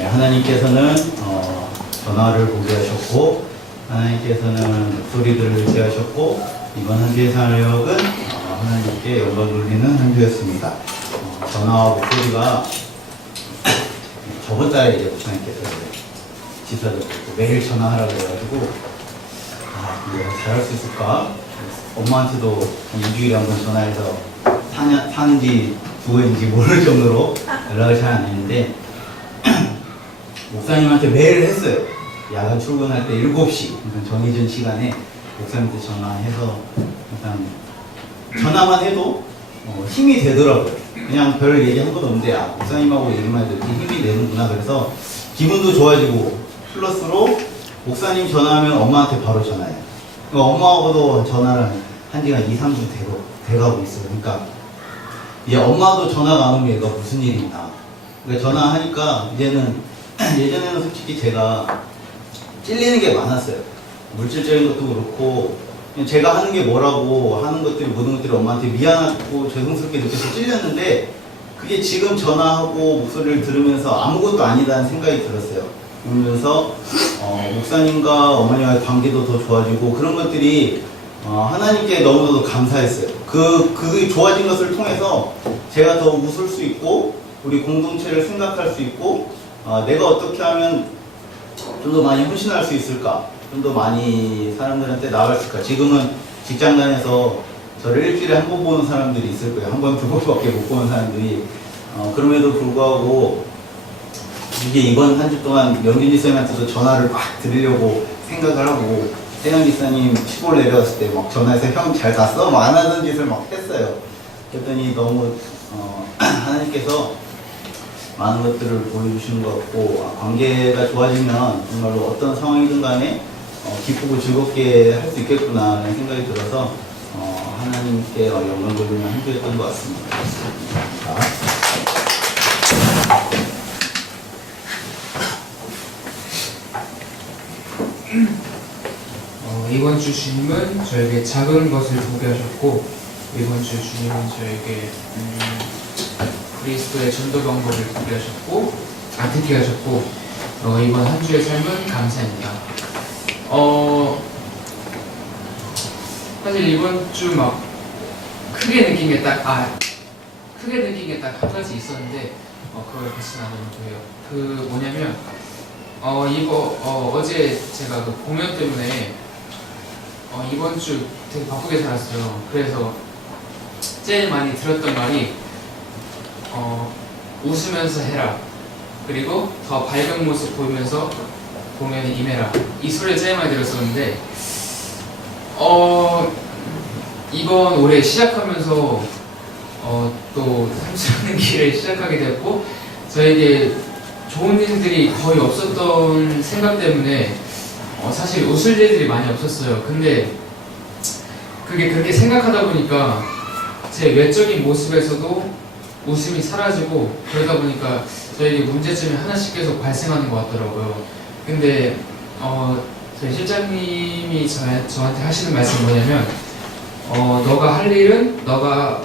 네, 하나님께서는 전화를 보게 하셨고, 하나님께서는 목소리들을 제하셨고, 이번 한 주의 사역은 하나님께 영광 돌리는 한 주였습니다. 전화와 목소리가 저번 달에 이제 목사님께서 지사를 매일 전화하라고 해가지고 내가 잘할 수 있을까? 엄마한테도 2주일에 한 번 전화해서 사는지 누구인지 모를 정도로 연락을 잘 안 했는데 목사님한테 매일 했어요. 야간 출근할 때 7시 정해진 시간에 목사님한테 전화해서 일단 전화만 해도 힘이 되더라고요. 그냥 별 얘기 한 것도 없는데 목사님하고 얘기만 해도 이렇게 힘이 되는구나. 그래서 기분도 좋아지고 플러스로 목사님 전화하면 엄마한테 바로 전화해요. 그러니까 엄마하고도 전화를 한 지가 2, 3주 돼가고 있어요. 그러니까 이제 엄마도 전화가 안 오면 얘가 무슨 일이 있나. 그러니까 전화하니까 이제는 예전에는 솔직히 제가 찔리는 게 많았어요. 물질적인 것도 그렇고 제가 하는 게 뭐라고 하는 것들이 모든 것들이 엄마한테 미안하고 죄송스럽게 느껴서 찔렸는데 그게 지금 전화하고 목소리를 들으면서 아무것도 아니다는 생각이 들었어요. 그러면서 목사님과 어머니와의 관계도 더 좋아지고 그런 것들이 하나님께 너무나도 감사했어요. 그 좋아진 것을 통해서 제가 더 웃을 수 있고 우리 공동체를 생각할 수 있고 내가 어떻게 하면 좀 더 많이 헌신할 수 있을까, 좀 더 많이 사람들한테 나아갈 수 있을까. 지금은 직장 다녀서 저를 일주일에 한 번 보는 사람들이 있을 거예요. 한 번, 두 번밖에 못 보는 사람들이. 그럼에도 불구하고 이게 이번 한 주 동안 명진이 쌤한테도 전화를 막 드리려고 생각을 하고 태영 기사님 시골 내려왔을 때 막 전화해서 형 잘 잤어? 막 안 하는 짓을 막 했어요. 그랬더니 너무 하나님께서 많은 것들을 보여주시는 것 같고 관계가 좋아지면 정말로 어떤 상황이든 간에 기쁘고 즐겁게 할 수 있겠구나 하는 생각이 들어서 하나님께 영광 돌리는 한 주였던 것 같습니다. 이번 주 주님은 저에게 작은 것을 보게 하셨고 이번 주 주님은 저에게 그리스도의 전도 방법을 듣게 하셨고 듣게 하셨고 이번 한 주의 삶은 감사입니다. 사실 이번 주 막 크게 느낀 게 딱 한 가지 있었는데 그걸 같이 나누면 돼요. 그 뭐냐면 어제 제가 그 공연 때문에 이번 주 되게 바쁘게 살았어요. 그래서 제일 많이 들었던 말이 웃으면서 해라. 그리고 더 밝은 모습 보이면서 공연에 임해라. 이 소리를 제일 많이 들었었는데 이번 올해 시작하면서 또 삼수하는 길을 시작하게 되었고 저에게 좋은 일들이 거의 없었던 생각 때문에 사실 웃을 일들이 많이 없었어요. 근데 그게 그렇게 생각하다 보니까 제 외적인 모습에서도 웃음이 사라지고 그러다 보니까 저에게 문제점이 하나씩 계속 발생하는 것 같더라고요. 근데 저희 실장님이 저한테 하시는 말씀이 뭐냐면 너가 할 일은 너가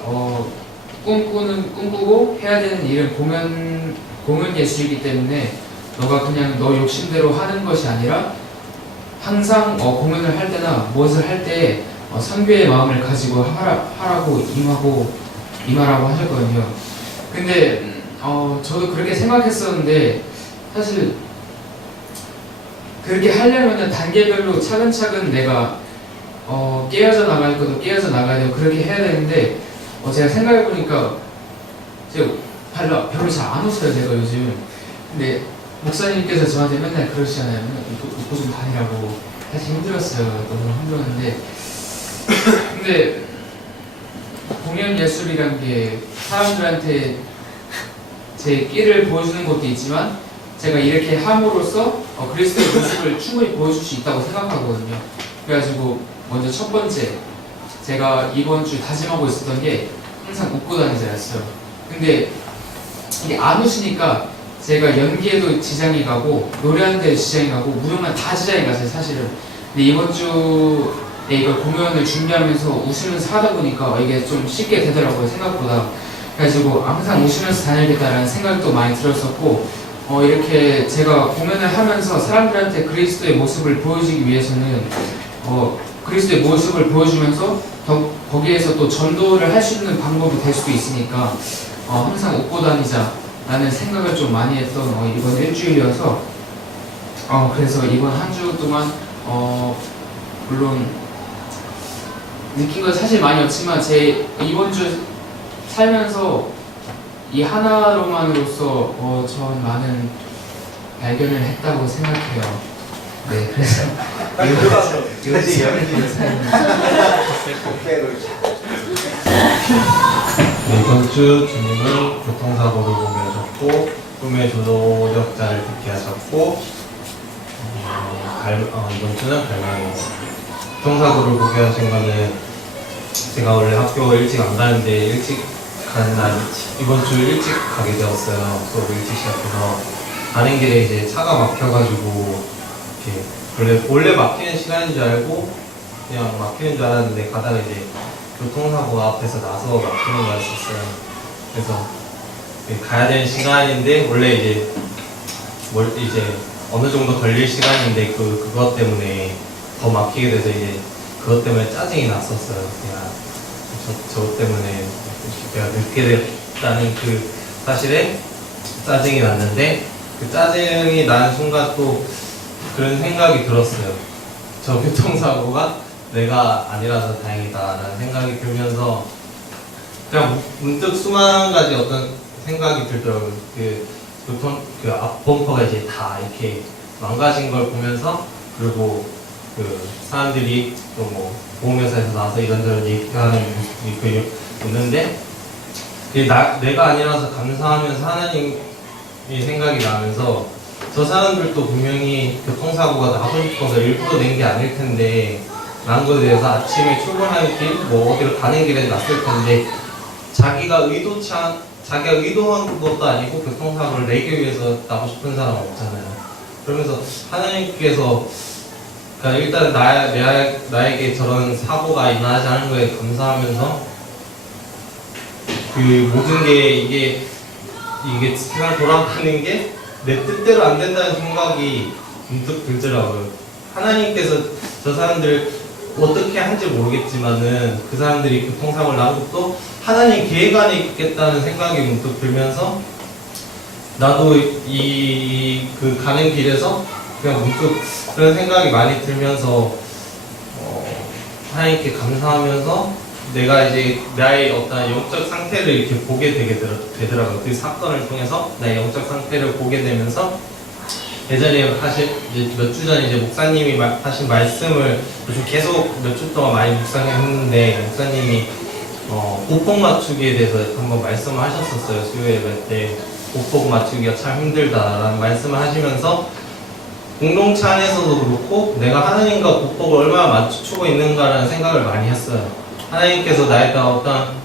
꿈꾸고 해야 되는 일은 공연 예술이기 때문에 너가 그냥 너 욕심대로 하는 것이 아니라 항상 공연을 할 때나 무엇을 할 때 선교의 마음을 가지고 하라고 임하라고 하셨거든요. 근데 저도 그렇게 생각했었는데 사실 그렇게 하려면 단계별로 차근차근 내가 깨어져 나갈 것도 깨어져 나가야 되고 그렇게 해야 되는데 제가 생각해보니까 제가 별로 잘 안 웃어요 제가 요즘. 근데 목사님께서 저한테 맨날 그러시잖아요. 맨날 웃고 좀 다니라고. 사실 힘들었어요. 너무 힘들었는데 근데 공연 예술이란 게 사람들한테 제 끼를 보여주는 것도 있지만 제가 이렇게 함으로써 그리스도의 모습을 충분히 보여줄 수 있다고 생각하거든요. 그래가지고 먼저 첫 번째 제가 이번 주 다짐하고 있었던 게 항상 웃고 다니자였어요. 근데 이게 안 웃으니까 제가 연기에도 지장이 가고 노래하는 데도 지장이 가고 무용만 다 지장이 갔어요 사실은. 근데 이번 주에 이걸 공연을 준비하면서 웃으면서 하다 보니까 이게 좀 쉽게 되더라고요 생각보다. 그래가지고 항상 웃으면서 다녀야겠다라는 생각도 많이 들었었고 이렇게 제가 공연을 하면서 사람들한테 그리스도의 모습을 보여주기 위해서는 그리스도의 모습을 보여주면서 거기에서 또 전도를 할 수 있는 방법이 될 수도 있으니까 항상 웃고 다니자라는 생각을 좀 많이 했던 이번 일주일이어서 그래서 이번 한 주 동안 물론 느낀 건 사실 많이 없지만 제 이번 주 살면서 이 하나로만으로서 전 많은 발견을 했다고 생각해요. 네, 그래서 이것이 여러분의 삶입니다. 네, 이번 주 주님은 교통사고를 보게 하셨고 꿈의 조력자를 듣게 하셨고 이번 주는 갈망이었습니다. 교통사고를 보게 하신 거는 제가 원래 학교 일찍 안 가는데 일찍 가는 날 이번 주 일찍 가게 되었어요. 수업 일찍 시작해서 가는 길에 이제 차가 막혀가지고 이렇게 원래 막히는 시간인 줄 알고 그냥 막히는 줄 알았는데 가다가 이제 교통사고 앞에서 나서 막히는 거였었어요. 그래서 가야 되는 시간인데 원래 이제 어느 정도 걸릴 시간인데 그것 때문에 더 막히게 돼서 이제 그것 때문에 짜증이 났었어요. 그냥 저 때문에 내가 늦게 됐다는 그 사실에 짜증이 났는데 그 짜증이 나는 순간 또 그런 생각이 들었어요. 저 교통사고가 내가 아니라서 다행이다라는 생각이 들면서 그냥 문득 수많은 가지 어떤 생각이 들더라고요. 그 앞 범퍼가 이제 다 이렇게 망가진 걸 보면서 그리고 그 사람들이 또 뭐 보험회사에서 나와서 이런저런 얘기하는 모습이 있는데 내가 아니라서 감사하면서 하나님이 생각이 나면서 저 사람들도 분명히 교통사고가 나고 싶어서 일부러 낸 게 아닐 텐데 난 거에 대해서 아침에 출근하는 길, 뭐 어디로 가는 길에 났을 텐데 자기가 의도한 것도 아니고 교통사고를 내기 위해서 나고 싶은 사람은 없잖아요. 그러면서 하나님께서 그러니까 일단 나에게 저런 사고가 일어나지 않은 거에 감사하면서 그 모든 게 이게 세상 돌아가는 게 내 뜻대로 안 된다는 생각이 문득 들더라고요. 하나님께서 저 사람들 어떻게 한지 모르겠지만은 그 사람들이 교통사고를 나는 것도 하나님 계획 안에 있겠다는 생각이 문득 들면서 나도 그 가는 길에서 그냥 문득 그런 생각이 많이 들면서 하나님께 감사하면서 내가 이제 나의 어떤 영적 상태를 이렇게 보게 되더라고요. 그 사건을 통해서 나의 영적 상태를 보게 되면서 예전에 몇 주 전에 이제 목사님이 하신 말씀을 요즘 계속 몇 주 동안 많이 묵상했는데 목사님이 보폭 맞추기에 대해서 한번 말씀을 하셨었어요. 수요예배 때 보폭 맞추기가 참 힘들다라는 말씀을 하시면서 공동체 안에서도 그렇고 내가 하나님과 보폭을 얼마나 맞추고 있는가라는 생각을 많이 했어요. 하나님께서 나에게 어떤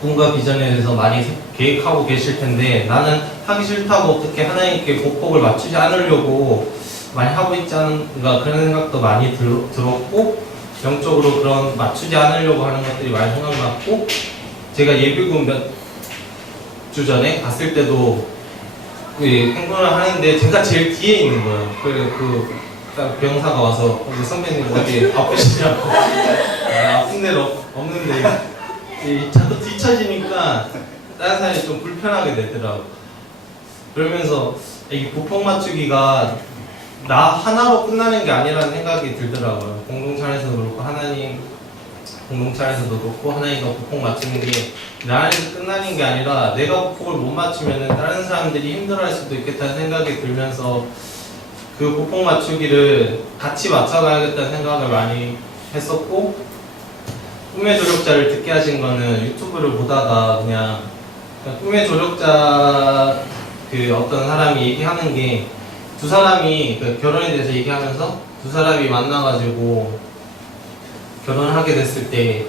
꿈과 비전에 대해서 많이 계획하고 계실 텐데 나는 하기 싫다고 어떻게 하나님께 보폭을 맞추지 않으려고 많이 하고 있지 않은가 그런 생각도 많이 들었고 영적으로 그런 맞추지 않으려고 하는 것들이 많이 생각났고 제가 예비군 몇 주 전에 갔을 때도 행군을 하는데 제가 제일 뒤에 있는 거예요. 딱 병사가 와서 선배님 어디 아프시냐고 아픈 데는 없는데 자꾸 뒤처지니까 다른 사람이 좀 불편하게 되더라고. 그러면서 이 보폭 맞추기가 나 하나로 끝나는 게 아니라는 생각이 들더라고요. 공동체 안에서도 그렇고 공동체 안에서도 그렇고 하나님과 보폭 맞추는 게 나 안에서 끝나는 게 아니라 내가 보폭을 못 맞추면 다른 사람들이 힘들어할 수도 있겠다는 생각이 들면서 그 보폭 맞추기를 같이 맞춰가야겠다는 생각을 많이 했었고 꿈의 조력자를 듣게 하신 거는 유튜브를 보다가 그냥 꿈의 조력자 어떤 사람이 얘기하는 게 두 사람이 결혼에 대해서 얘기하면서 두 사람이 만나가지고 결혼을 하게 됐을 때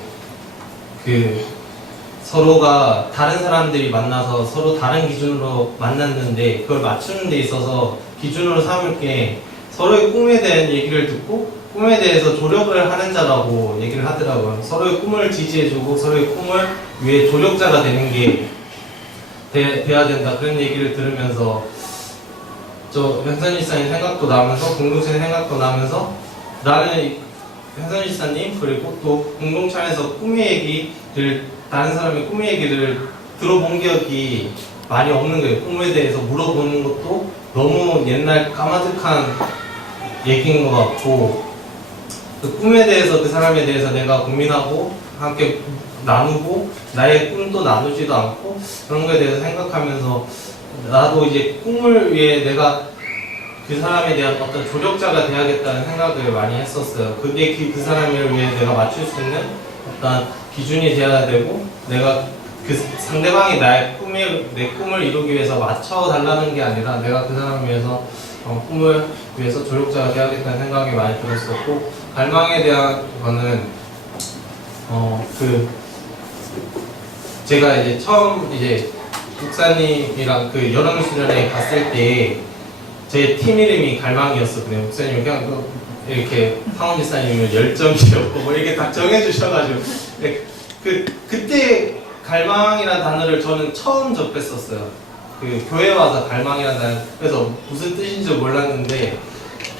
서로가 다른 사람들이 만나서 서로 다른 기준으로 만났는데 그걸 맞추는 데 있어서 기준으로 삼을 게 서로의 꿈에 대한 얘기를 듣고 꿈에 대해서 조력을 하는 자라고 얘기를 하더라고요. 서로의 꿈을 지지해주고 서로의 꿈을 위해 조력자가 되는 게 돼야 된다 그런 얘기를 들으면서 저 현선일사님 생각도 나면서 공동체 생각도 나면서 나는 현선일사님 그리고 또 공동체 안에서 꿈의 얘기를 다른 사람의 꿈의 얘기를 들어본 기억이 많이 없는 거예요. 꿈에 대해서 물어보는 것도 너무 옛날 까마득한 얘기인 것 같고 그 꿈에 대해서 그 사람에 대해서 내가 고민하고 함께 나누고 나의 꿈도 나누지도 않고 그런 거에 대해서 생각하면서 나도 이제 꿈을 위해 내가 그 사람에 대한 어떤 조력자가 돼야겠다는 생각을 많이 했었어요. 그게 그 사람을 위해 내가 맞출 수 있는 어떤 기준이 돼야 되고 내가 그 상대방이 내 꿈을 이루기 위해서 맞춰달라는 게 아니라 내가 그 사람을 위해서 꿈을 위해서 조력자가 돼야겠다는 생각이 많이 들었었고 갈망에 대한 거는 제가 이제 처음 이제 목사님이랑 그 여름 수련회 갔을 때 제 팀 이름이 갈망이었거든요. 목사님이 그냥 이렇게 황원 지사님은 열정이었고 뭐 이렇게 다 정해주셔가지고 그때 갈망이라는 단어를 저는 처음 접했었어요. 그 교회 와서 갈망이라는 단어 그래서 무슨 뜻인지 몰랐는데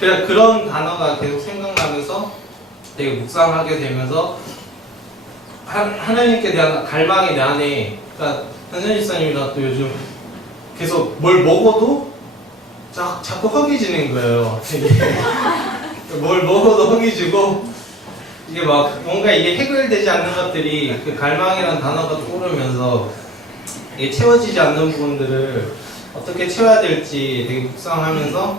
그냥 그런 단어가 계속 생각나면서 되게 묵상하게 되면서 하나님께 대한 갈망이 내 안에 그러니까 현선 집사님이랑 또 요즘 계속 뭘 먹어도 자꾸 허기지는 거예요. 뭘 먹어도 허기지고 이게 막 뭔가 이게 해결되지 않는 것들이 그 갈망이라는 단어가 떠오르면서 이게 채워지지 않는 부분들을 어떻게 채워야 될지 되게 묵상하면서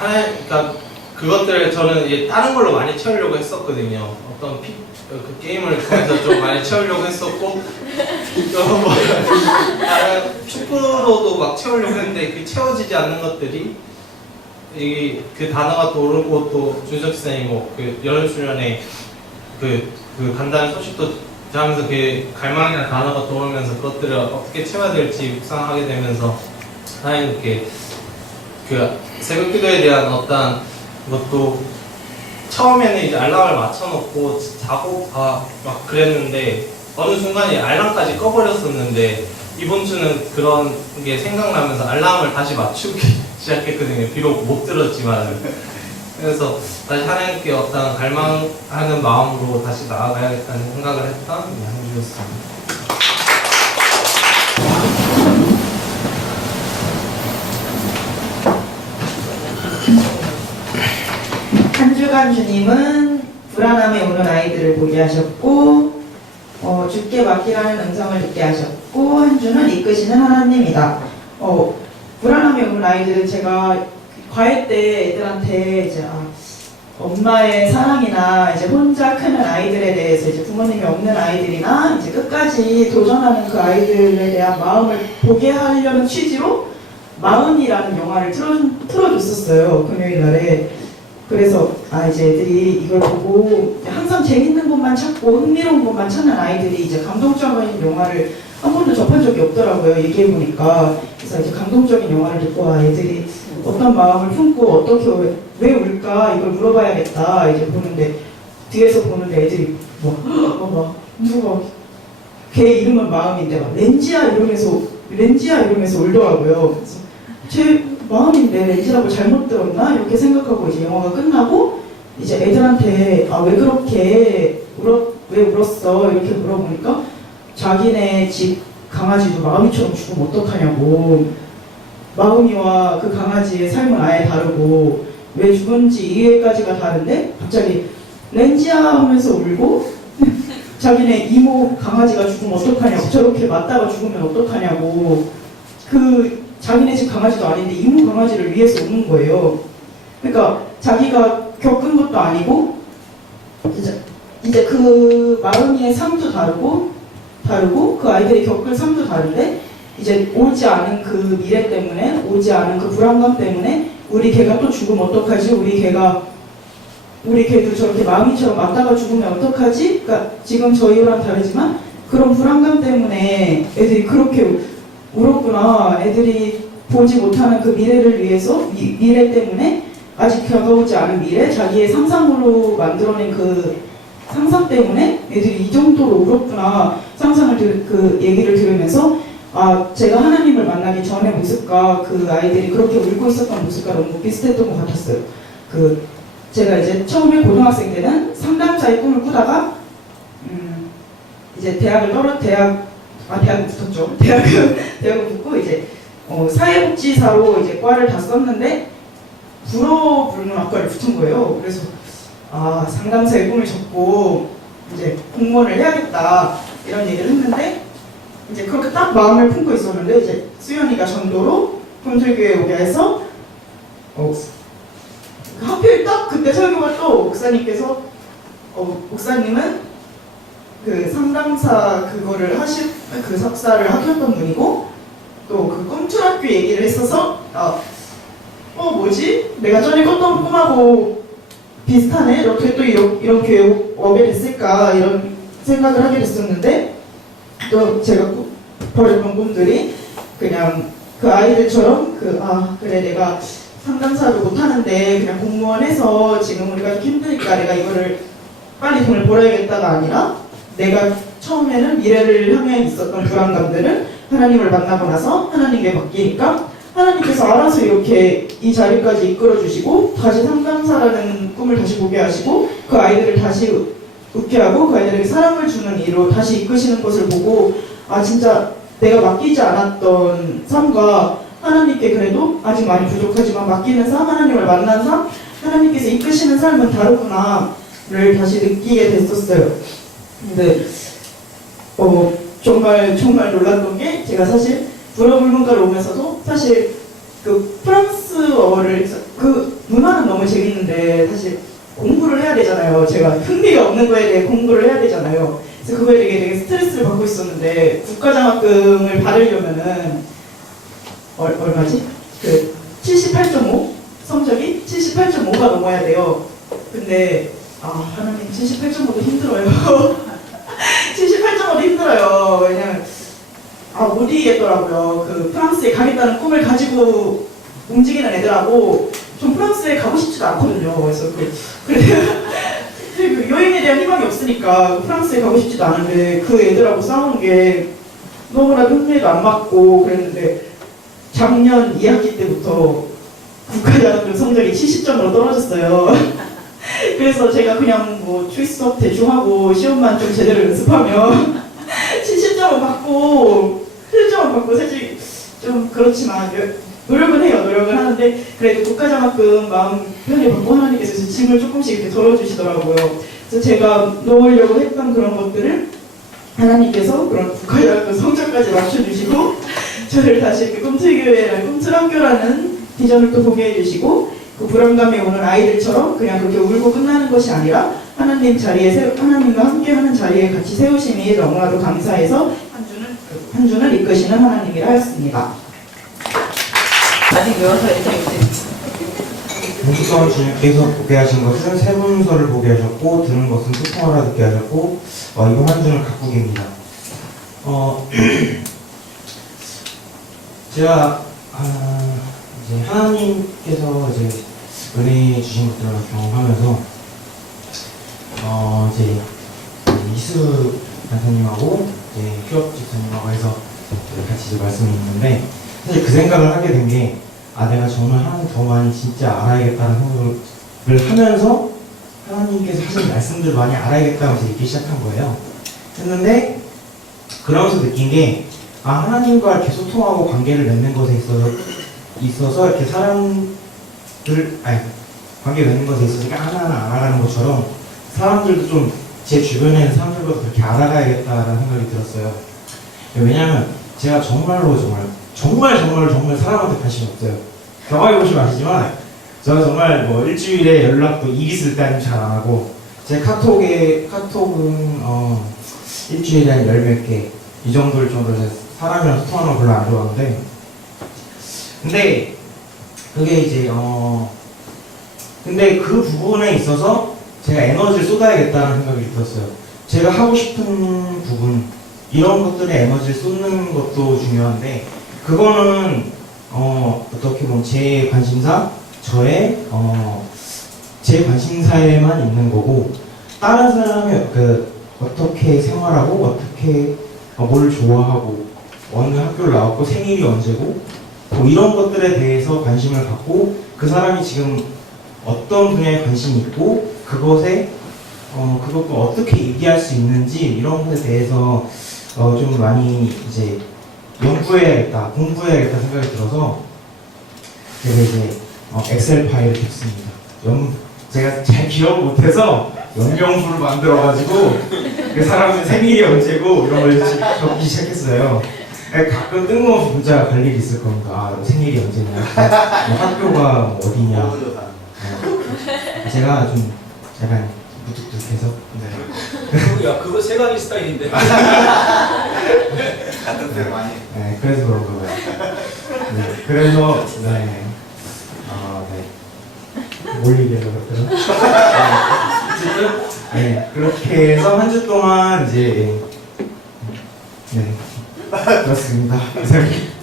그러니까 그것들을 저는 이제 다른 걸로 많이 채우려고 했었거든요. 어떤 그 게임을 통해서 좀 많이 채우려고 했었고 또 축구로도 막 채우려고 했는데 그 채워지지 않는 것들이 그 단어가 떠오르고 또 준석 선생님 그 여름 수련회 그 간단한 소식도 하면서 그 갈망이라는 단어가 떠오르면서 그것들을 어떻게 채워야 될지 묵상하게 되면서 하나님께 그 새벽 기도에 대한 어떤 것도 처음에는 이제 알람을 맞춰놓고 자고 막 그랬는데 어느 순간에 알람까지 꺼버렸었는데 이번 주는 그런 게 생각나면서 알람을 다시 맞추기 시작했거든요. 비록 못 들었지만 그래서 다시 하나님께 어떤 갈망하는 마음으로 다시 나아가야겠다는 생각을 했던 한 주였습니다. 한 주간 주님은 불안함에 오는 아이들을 보게 하셨고 주께 맡기라는 음성을 듣게 하셨고 한 주는 이끄시는 하나님이다. 불안함에 오는 아이들은 제가 과외 때 애들한테 이제 엄마의 사랑이나 이제 혼자 크는 아이들에 대해서 이제 부모님이 없는 아이들이나 이제 끝까지 도전하는 그 아이들에 대한 마음을 보게 하려는 취지로 마음이라는 영화를 틀어줬었어요. 금요일 날에. 그래서 이제 애들이 이걸 보고 항상 재밌는 것만 찾고 흥미로운 것만 찾는 아이들이 이제 감동적인 영화를 한 번도 접한 적이 없더라고요. 얘기해보니까. 그래서 이제 감동적인 영화를 듣고 애들이 어떤 마음을 품고 어떻게 왜 울까 이걸 물어봐야겠다 이제 보는데 뒤에서 보는데 애들이 누가 걔 이름은 마음인데 막 렌지야 이러면서 울더라고요. 그래서 제 마음인데 렌지라고 잘못 들었나 이렇게 생각하고 이제 영화가 끝나고 이제 애들한테 왜 그렇게 왜 울었어 이렇게 물어보니까 자기네 집 강아지도 마음이처럼 죽으면 어떡하냐고. 마음이와 그 강아지의 삶은 아예 다르고 왜 죽은지 이해까지가 다른데 갑자기 렌지야 하면서 울고 자기네 이모 강아지가 죽으면 어떡하냐고. 저렇게 맞다가 죽으면 어떡하냐고. 그 자기네 집 강아지도 아닌데 이모 강아지를 위해서 우는 거예요. 그러니까 자기가 겪은 것도 아니고 이제 그 마음의 삶도 다르고 그 아이들이 겪을 삶도 다른데 이제 오지 않은 그 미래 때문에 오지 않은 그 불안감 때문에 우리 개가 또 죽으면 어떡하지? 우리 개도 저렇게 마음이처럼 맞다가 죽으면 어떡하지? 그러니까 지금 저희랑 다르지만 그런 불안감 때문에 애들이 그렇게 울었구나. 애들이 보지 못하는 그 미래를 위해서 미래 때문에 아직 다가오지 않은 미래 자기의 상상으로 만들어낸 그 상상 때문에 애들이 이 정도로 울었구나. 상상을 그 얘기를 들으면서 아, 제가 하나님을 만나기 전의 모습과 그 아이들이 그렇게 울고 있었던 모습과 너무 비슷했던 것 같았어요. 제가 이제 처음에 고등학생 때는 상담사의 꿈을 꾸다가 이제 대학을 대학은 붙었죠. 대학을 붙고 이제 사회복지사로 이제 과를 다 썼는데 불어 부르는 학과를 붙은 거예요. 그래서 아, 상담사의 꿈을 접고 이제 공무원을 해야겠다 이런 얘기를 했는데 이제 그렇게 딱 마음을 품고 있었는데 이제 수연이가 전도로 꿈틀교회에 오게 해서 하필 딱 그때 설교가 또 목사님께서 목사님은 그 상담사 그거를 하실 그 석사를 하셨던 분이고 또 그 꿈틀학교 얘기를 했어서 뭐지? 내가 전에 꿨던 꿈하고 비슷하네? 어떻게 또 이런 교회 오게 됐을까? 이런 생각을 하게 됐었는데 또 제가 버렸던 꿈들이 그냥 그 아이들처럼 그래 내가 상담사도 못하는데 그냥 공무원 해서 지금 우리가 좀 힘드니까 내가 이거를 빨리 돈을 벌어야겠다가 아니라 내가 처음에는 미래를 향해 있었던 불안감들을 하나님을 만나고 나서 하나님께 맡기니까 하나님께서 알아서 이렇게 이 자리까지 이끌어 주시고 다시 상담사라는 꿈을 다시 보게 하시고 그 아이들을 다시 웃게 하고 그 아이들에게 사랑을 주는 이로 다시 이끄시는 것을 보고 아 진짜 내가 맡기지 않았던 삶과 하나님께 그래도 아직 많이 부족하지만 맡기는 삶, 하나님을 만난 삶, 하나님께서 이끄시는 삶은 다르구나를 다시 느끼게 됐었어요. 근데 정말 놀랐던 게 제가 사실 불어불문가를 오면서도 사실 그 프랑스어를 그 문화는 너무 재밌는데 사실 공부를 해야 되잖아요. 제가 흥미가 없는 거에 대해 공부를 해야 되잖아요. 그래서 그거에 되게 스트레스를 받고 있었는데 국가장학금을 받으려면은 얼마지? 78.5 성적이 78.5가 넘어야 돼요. 근데 하나님 78.5도 힘들어요. 78.5도 힘들어요. 왜냐면 못 이기겠더라고요. 그 프랑스에 가겠다는 꿈을 가지고 움직이는 애들하고 전 프랑스에 가고 싶지도 않거든요. 그래서 그 여행에 대한 희망이 없으니까 프랑스에 가고 싶지도 않은데 그 애들하고 싸우는 게 너무나도 흥미도 안 맞고 그랬는데 작년 2학기 때부터 국가장학금 성적이 70점으로 떨어졌어요. 그래서 제가 그냥 초이스 수업 대충 하고 시험만 좀 제대로 연습하면 70점을 받고 70점을 받고 사실 좀 그렇지만 노력은 하는데 그래도 국가장학금 마음 편히 받고 하나님께서 짐을 조금씩 이렇게 덜어주시더라고요. 그래서 제가 놓으려고 했던 그런 것들을 하나님께서 그런 국가장학금 성적까지 맞춰주시고 저를 다시 꿈틀교회라는 꿈틀학교라는 비전을 또 보게 해주시고 그 불안감에 오는 아이들처럼 그냥 그렇게 울고 끝나는 것이 아니라 하나님과 함께하는 자리에 같이 세우심이 너무나도 감사해서 한 주는 이끄시는 하나님이라 하였습니다. 아직 외워서 이렇게 무수한 주님께서 보게 하신 것은 세 문서를 보게 하셨고 들은 것은 소통하라 듣게 하셨고 이거 한 주를 갖고 계십니다. 제가 이제 하나님께서 이제 은혜 주신 것들을 경험하면서 이제 이수 간사님하고 이제 휴업 집사님하고 해서 같이 이제 말씀이 있는데 사실 그 생각을 하게 된 게 내가 정말 하나님 더 많이 진짜 알아야겠다는 생각을 하면서 하나님께서 하신 말씀들 많이 알아야겠다고 해서 읽기 시작한 거예요. 했는데 그러면서 느낀 게 하나님과 이렇게 소통하고 관계를 맺는 것에 있어서 이렇게 관계를 맺는 것에 있어서 하나하나 알아가는 것처럼 사람들도 좀 제 주변에 있는 사람들보다 그렇게 알아가야겠다는 생각이 들었어요. 왜냐하면 제가 정말 사람한테 관심이 없어요. 경험해 보시면 아시지만 저는 정말 일주일에 연락도 일 있을 때 아니면 잘 안 하고 제 카톡은 일주일에 한 10몇 개 이 정도를 사람이랑 소통하는 거 별로 안 좋아하는데 근데 그게 이제 근데 그 부분에 있어서 제가 에너지를 쏟아야겠다는 생각이 들었어요. 제가 하고 싶은 부분 이런 것들에 에너지를 쏟는 것도 중요한데 그거는 어떻게 보면 제 관심사 제 관심사에만 있는 거고 다른 사람이 어떻게 생활하고 어떻게 뭘 좋아하고 어느 학교를 나왔고 생일이 언제고 뭐 이런 것들에 대해서 관심을 갖고 그 사람이 지금 어떤 분야에 관심이 있고 그것에 그것과 어떻게 얘기할 수 있는지 이런 것에 대해서 좀 많이 이제 연구해야겠다, 공부해야겠다 생각이 들어서 제가 이제 엑셀 파일을 줬습니다. 제가 잘 기억 못해서 연명부를 만들어가지고 그 사람의 생일이 언제고 이런 걸 적기 시작했어요. 가끔 뜬금없이 문자가 갈 일이 있을 겁니다. 아, 생일이 언제냐, 뭐 학교가 뭐 어디냐. 너무 제가 좀 약간 무뚝뚝해서. 야 그거 세가지 스타일인데. 같은 데 많이. 네, 그래서 그런 거예요. 네, 그래서 네, 네. 뭘 얘기하려고 했더라? 어쨌든 네, 그렇게 해서 한 주 동안 이제 네, 그렇습니다. 이상입니다.